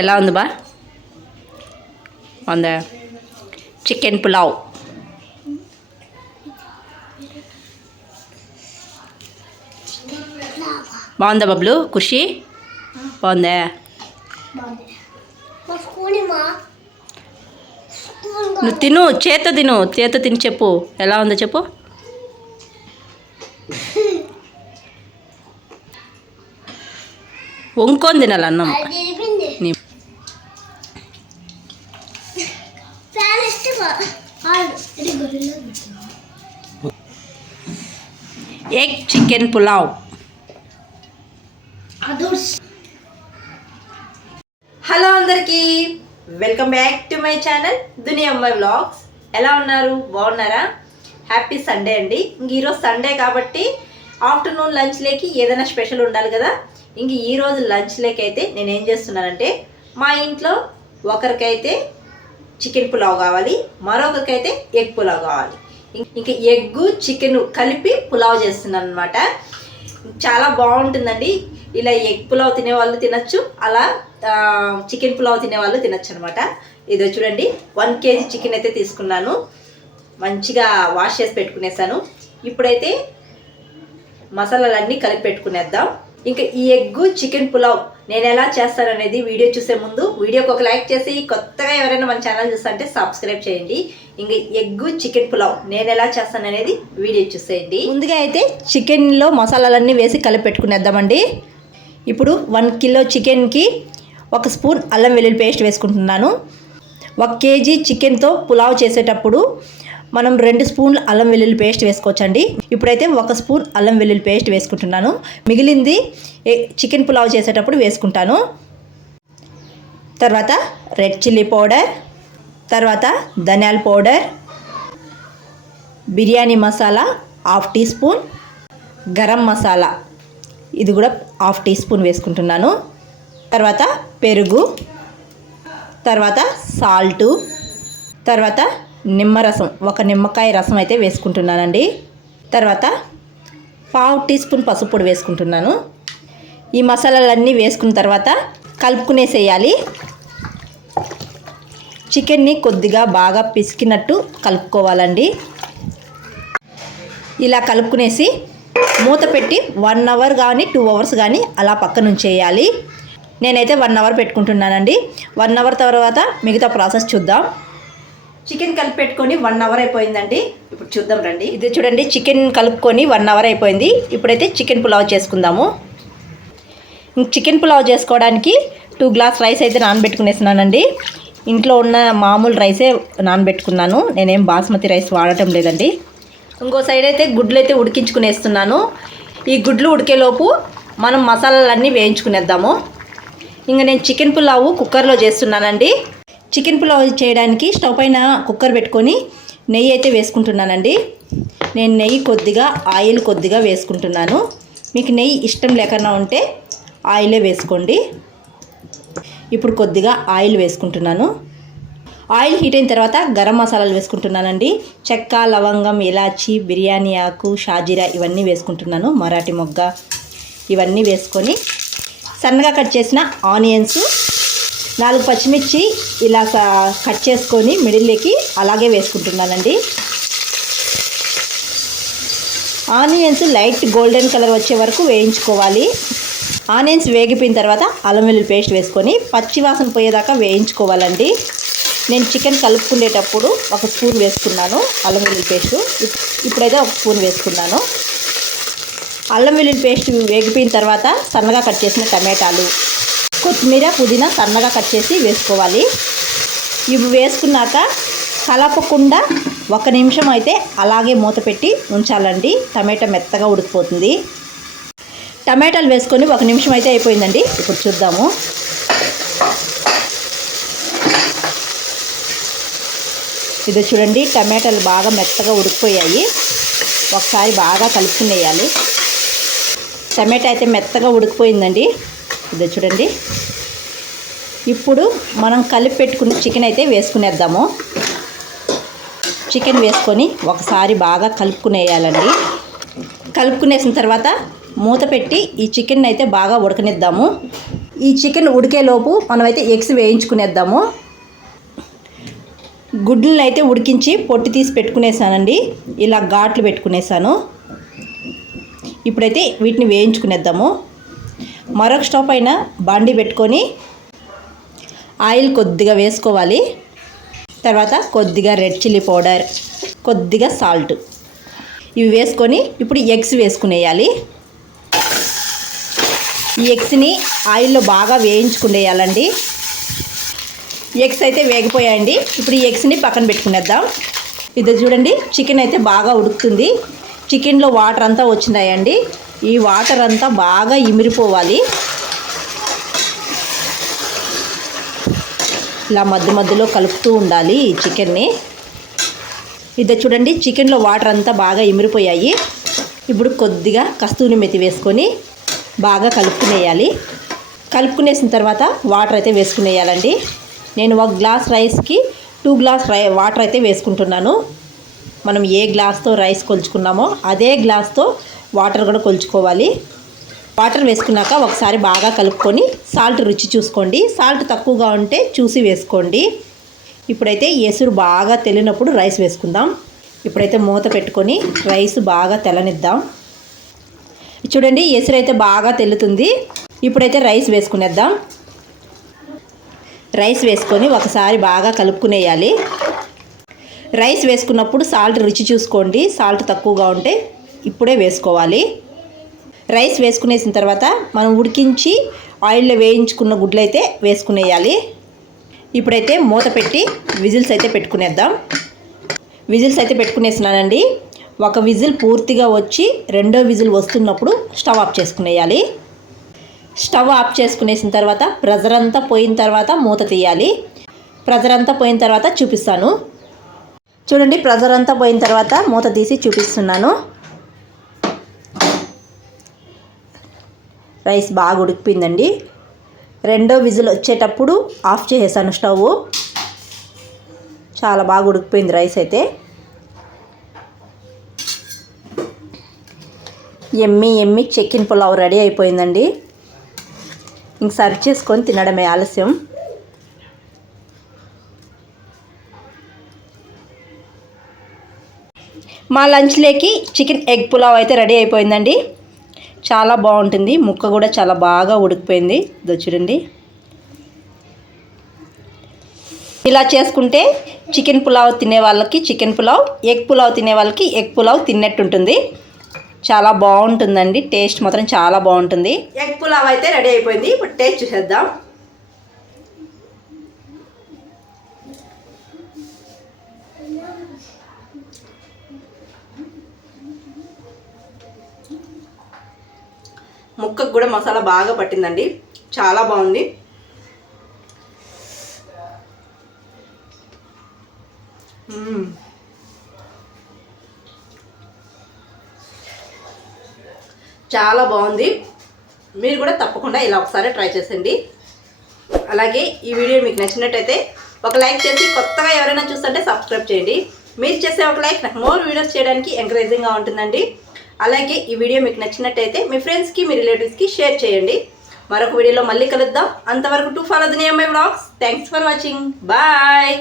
ఎలా ఉంది బా? బాగుందా? చికెన్ పులావ్. బాగుందా బబ్లు? ఖుషి బాగుందా? నువ్వు తిను, చేత తిని చెప్పు ఎలా ఉందో చెప్పు. వంకొని తినాలి అన్నం. Egg chicken pulao. హలో అందరికీ, welcome back to my channel దునియా అమ్మాయి వ్లాగ్స్. ఎలా ఉన్నారు? బాగున్నారా? హ్యాపీ సండే అండి. ఈరోజు సండే కాబట్టి ఆఫ్టర్నూన్ లంచ్లోకి ఏదైనా స్పెషల్ ఉండాలి కదా. ఈరోజు లంచ్లోకి అయితే నేను ఏం చేస్తున్నానంటే, మా ఇంట్లో ఒకరికైతే చికెన్ పులావ్ కావాలి, మరొకరికైతే ఎగ్ పులావ్ కావాలి. ఇంకా ఎగ్గు చికెన్ కలిపి పులావ్ చేస్తున్నాను అనమాట. చాలా బాగుంటుందండి. ఇలా ఎగ్ పులావ్ తినే వాళ్ళు తినచ్చు, అలా చికెన్ పులావ్ తినే వాళ్ళు తినచ్చు అనమాట. ఇదో చూడండి, 1 kg చికెన్ అయితే తీసుకున్నాను. మంచిగా వాష్ చేసి పెట్టుకునేసాను. ఇప్పుడైతే మసాలాలన్నీ కలిపి పెట్టుకునేద్దాం. ఇంకా ఈ ఎగ్గు చికెన్ పులావ్ నేను ఎలా చేస్తాననేది వీడియో చూసే ముందు వీడియోకి ఒక లైక్ చేసి, కొత్తగా ఎవరైనా మన ఛానల్ చూస్తుంటే సబ్స్క్రైబ్ చేయండి. ఇంకా ఎగ్గు చికెన్ పులావ్ నేను ఎలా చేస్తాననేది వీడియో చూసేయండి. ముందుగా అయితే చికెన్లో మసాలాలన్నీ వేసి కలిపి పెట్టుకునేద్దామండి. ఇప్పుడు 1 kg చికెన్కి 1 స్పూన్ అల్లం వెల్లుల్లి పేస్ట్ వేసుకుంటున్నాను. 1 kg చికెన్తో పులావ్ చేసేటప్పుడు మనం 2 స్పూన్లు అల్లం వెల్లుల్లి పేస్ట్ వేసుకోవచ్చండి. ఇప్పుడైతే 1 స్పూన్ అల్లం వెల్లుల్లి పేస్ట్ వేసుకుంటున్నాను. మిగిలింది చికెన్ పులావ్ చేసేటప్పుడు వేసుకుంటాను. తర్వాత రెడ్ చిల్లీ పౌడర్, తర్వాత ధనియాల powder, biryani masala 1/2 teaspoon, garam masala ఇది కూడా 1/2 టీ స్పూన్ వేసుకుంటున్నాను. తర్వాత పెరుగు, తర్వాత సాల్టు, తర్వాత నిమ్మరసం 1 నిమ్మకాయ రసం అయితే వేసుకుంటున్నానండి. తర్వాత 1/2 టీ స్పూన్ పసుపు పొడి వేసుకుంటున్నాను. ఈ మసాలాలన్నీ వేసుకున్న తర్వాత కలుపుకునేసేయాలి. చికెన్ని కొద్దిగా బాగా పిసికినట్టు కలుపుకోవాలండి. ఇలా కలుపుకునేసి మూత పెట్టి 1 అవర్ కానీ 2 అవర్స్ కానీ అలా పక్కన ఉంచేయాలి. నేనైతే 1 అవర్ పెట్టుకుంటున్నానండి. 1 అవర్ తర్వాత మిగతా ప్రాసెస్ చూద్దాం. చికెన్ కలిపి పెట్టుకొని 1 అవర్ అయిపోయిందండి. ఇప్పుడు చూద్దాం రండి. ఇది చూడండి, చికెన్ కలుపుకొని 1 అవర్ అయిపోయింది. ఇప్పుడైతే చికెన్ పులావ్ చేసుకుందాము. చికెన్ పులావ్ చేసుకోవడానికి 2 గ్లాస్ రైస్ అయితే నానబెట్టుకునేస్తున్నానండి. ఇంట్లో ఉన్న మామూలు రైసే నానబెట్టుకున్నాను, నేనేం బాస్మతి రైస్ వాడటం లేదండి. ఇంకో సైడ్ అయితే గుడ్లు అయితే ఉడికించుకునేస్తున్నాను. ఈ గుడ్లు ఉడికేలోపు మనం మసాలాలన్నీ వేయించుకునేద్దాము. ఇంకా నేను చికెన్ పులావ్ కుక్కర్లో చేస్తున్నానండి. చికెన్ పులావ్ చేయడానికి స్టవ్ పైన కుక్కర్ పెట్టుకొని నెయ్యి అయితే వేసుకుంటున్నానండి. నేను నెయ్యి కొద్దిగా, ఆయిల్ కొద్దిగా వేసుకుంటున్నాను. మీకు నెయ్యి ఇష్టం లేకుండా ఉంటే ఆయిలే వేసుకోండి. ఇప్పుడు కొద్దిగా ఆయిల్ వేసుకుంటున్నాను. ఆయిల్ హీట్ అయిన తర్వాత గరం మసాలాలు వేసుకుంటున్నానండి. చెక్క, లవంగం, ఇలాచి, బిర్యానీ ఆకు, షాజీరా ఇవన్నీ వేసుకుంటున్నాను. మరాఠీ మొగ్గ ఇవన్నీ వేసుకొని సన్నగా కట్ చేసిన ఆనియన్స్, 4 పచ్చిమిర్చి ఇలా కట్ చేసుకొని మిడిల్లోకి అలాగే వేసుకుంటున్నానండి. ఆనియన్స్ లైట్ గోల్డెన్ కలర్ వచ్చే వరకు వేయించుకోవాలి. ఆనియన్స్ వేగిపోయిన తర్వాత అల్లం వెల్లుల్లి పేస్ట్ వేసుకొని పచ్చివాసన పోయేదాకా వేయించుకోవాలండి. నేను చికెన్ కలుపుకునేటప్పుడు 1 స్పూన్ వేసుకున్నాను అల్లం వెల్లుల్లి పేస్టు. ఇప్పుడైతే 1 స్పూన్ వేసుకున్నాను. అల్లం వెల్లుల్లి పేస్ట్ వేగిపోయిన తర్వాత సన్నగా కట్ చేసిన టమాటాలు, కొత్తిమీర, పుదీనా సన్నగా కట్ చేసి వేసుకోవాలి. ఇవి వేసుకున్నాక కలపకుండా 1 నిమిషం అయితే అలాగే మూత పెట్టి ఉంచాలండి. టమాటా మెత్తగా ఉడికిపోతుంది. టమాటాలు వేసుకొని 1 నిమిషం అయితే అయిపోయిందండి. ఇప్పుడు చూద్దాము. ఇది చూడండి, టమాటాలు బాగా మెత్తగా ఉడికిపోయాయి. ఒకసారి బాగా కలుపుకునేయాలి. టమాటా అయితే మెత్తగా ఉడికిపోయిందండి. ఇది చూడండి. ఇప్పుడు మనం కలిపి పెట్టుకున్న చికెన్ అయితే వేసుకునేద్దాము. చికెన్ వేసుకొని ఒకసారి బాగా కలుపుకునేయాలండి. కలుపుకునేసిన తర్వాత మూత పెట్టి ఈ చికెన్ అయితే బాగా ఉడకనిద్దాము. ఈ చికెన్ ఉడికేలోపు మనమైతే ఎగ్స్ వేయించుకునేద్దాము. గుడ్లను అయితే ఉడికించి పొట్టు తీసి పెట్టుకునేసానండి. ఇలా ఘాట్లు పెట్టుకునేసాను. ఇప్పుడైతే వీటిని వేయించుకునేద్దాము. మరొక స్టవ్ పైన బాండి పెట్టుకొని ఆయిల్ కొద్దిగా వేసుకోవాలి. తర్వాత కొద్దిగా రెడ్ చిల్లీ పౌడర్, కొద్దిగా సాల్ట్ ఇవి వేసుకొని ఇప్పుడు ఎగ్స్ వేసుకునేయాలి. ఈ ఎగ్స్ని ఆయిల్లో బాగా వేయించుకునేయాలండి. ఎగ్స్ అయితే వేగిపోయాయండి. ఇప్పుడు ఈ ఎగ్స్ని పక్కన పెట్టుకునేద్దాం. ఇది చూడండి, చికెన్ అయితే బాగా ఉడుకుతుంది. చికెన్లో వాటర్ అంతా వచ్చినాయండి. ఈ వాటర్ అంతా బాగా ఇమిరిపోవాలి. ఇలా మధ్య మధ్యలో కలుపుతూ ఉండాలి ఈ చికెన్ని. ఇది చూడండి, చికెన్లో వాటర్ అంతా బాగా ఇమిరిపోయాయి. ఇప్పుడు కొద్దిగా కస్తూరి మెతి వేసుకొని బాగా కలుపుకునేయాలి. కలుపుకునేసిన తర్వాత వాటర్ అయితే వేసుకునేయాలండి. నేను 1 గ్లాస్ రైస్కి 2 గ్లాస్ వాటర్ అయితే వేసుకుంటున్నాను. మనం ఏ గ్లాస్తో రైస్ కొలుచుకున్నామో అదే గ్లాస్తో వాటర్ కూడా కొలుచుకోవాలి. వాటర్ వేసుకున్నాక ఒకసారి బాగా కలుపుకొని సాల్ట్ రుచి చూసుకోండి. సాల్ట్ తక్కువగా ఉంటే చూసి వేసుకోండి. ఇప్పుడైతే ఎసురు బాగా తెలినప్పుడు రైస్ వేసుకుందాం. ఇప్పుడైతే మూత పెట్టుకొని రైస్ బాగా తెల్లనిద్దాం. చూడండి, ఎసురు అయితే బాగా తెల్లుతుంది. ఇప్పుడైతే రైస్ వేసుకునేద్దాం. రైస్ వేసుకొని ఒకసారి బాగా కలుపుకునేయాలి. రైస్ వేసుకున్నప్పుడు సాల్ట్ రుచి చూసుకోండి. సాల్ట్ తక్కువగా ఉంటే ఇప్పుడే వేసుకోవాలి. రైస్ వేసుకునేసిన తర్వాత మనం ఉడికించి ఆయిల్లో వేయించుకున్న గుడ్లు అయితే వేసుకునేయాలి. ఇప్పుడైతే మూత పెట్టి విజిల్స్ అయితే పెట్టుకునేద్దాం. విజిల్స్ అయితే పెట్టుకునేసినానండి. ఒక విజిల్ పూర్తిగా వచ్చి రెండో విజిల్ వస్తున్నప్పుడు స్టవ్ ఆఫ్ చేసుకునేయాలి. స్టవ్ ఆఫ్ చేసుకునేసిన తర్వాత ప్రెజర్ అంతా పోయిన తర్వాత మూత తీయాలి. ప్రెజర్ అంతా పోయిన తర్వాత చూపిస్తాను. చూడండి, ప్రెజర్ అంతా పోయిన తర్వాత మూత తీసి చూపిస్తున్నాను. రైస్ బాగా ఉడికిపోయిందండి. రెండో విజిల్ వచ్చేటప్పుడు ఆఫ్ చేసేసాను స్టవ్. చాలా బాగా ఉడికిపోయింది రైస్ అయితే. ఎమ్మి చికెన్ పులావ్ రెడీ అయిపోయిందండి. ఇంక సర్వ్ చేసుకొని తినడమే ఆలస్యం. మా లంచ్లోకి చికెన్ ఎగ్ పులావ్ అయితే రెడీ అయిపోయిందండి. చాలా బాగుంటుంది. ముక్క కూడా చాలా బాగా ఉడికిపోయింది. ఇదో చూడండి, ఇలా చేసుకుంటే చికెన్ పులావ్ తినే వాళ్ళకి చికెన్ పులావ్, ఎగ్ పులావ్ తినే వాళ్ళకి ఎగ్ పులావ్ తిన్నట్టు ఉంటుంది. చాలా బాగుంటుందండి. టేస్ట్ మాత్రం చాలా బాగుంటుంది. ఎగ్ పులావ్ అయితే రెడీ అయిపోయింది. ఇప్పుడు టేస్ట్ చూసేద్దాం. ముక్కకు కూడా మసాలా బాగా పట్టిందండి. చాలా బాగుంది. చాలా బాగుంది. మీరు కూడా తప్పకుండా ఇలా ఒకసారి ట్రై చేయండి. అలాగే ఈ వీడియో మీకు నచ్చినట్టయితే ఒక లైక్ చేసి కొత్తగా ఎవరైనా చూస్తుంటే సబ్స్క్రైబ్ చేయండి. మీరు చేసే ఒక లైక్ నాకు మోర్ వీడియోస్ చేయడానికి ఎంకరేజింగ్గా ఉంటుందండి. అలాగే ఈ వీడియో మీకు నచ్చినట్టయితే మీ ఫ్రెండ్స్కి, మీ రిలేటివ్స్కి షేర్ చేయండి. మరొక వీడియోలో మళ్ళీ కలుద్దాం. అంతవరకు to follow the near my vlogs. Thanks for watching. Bye.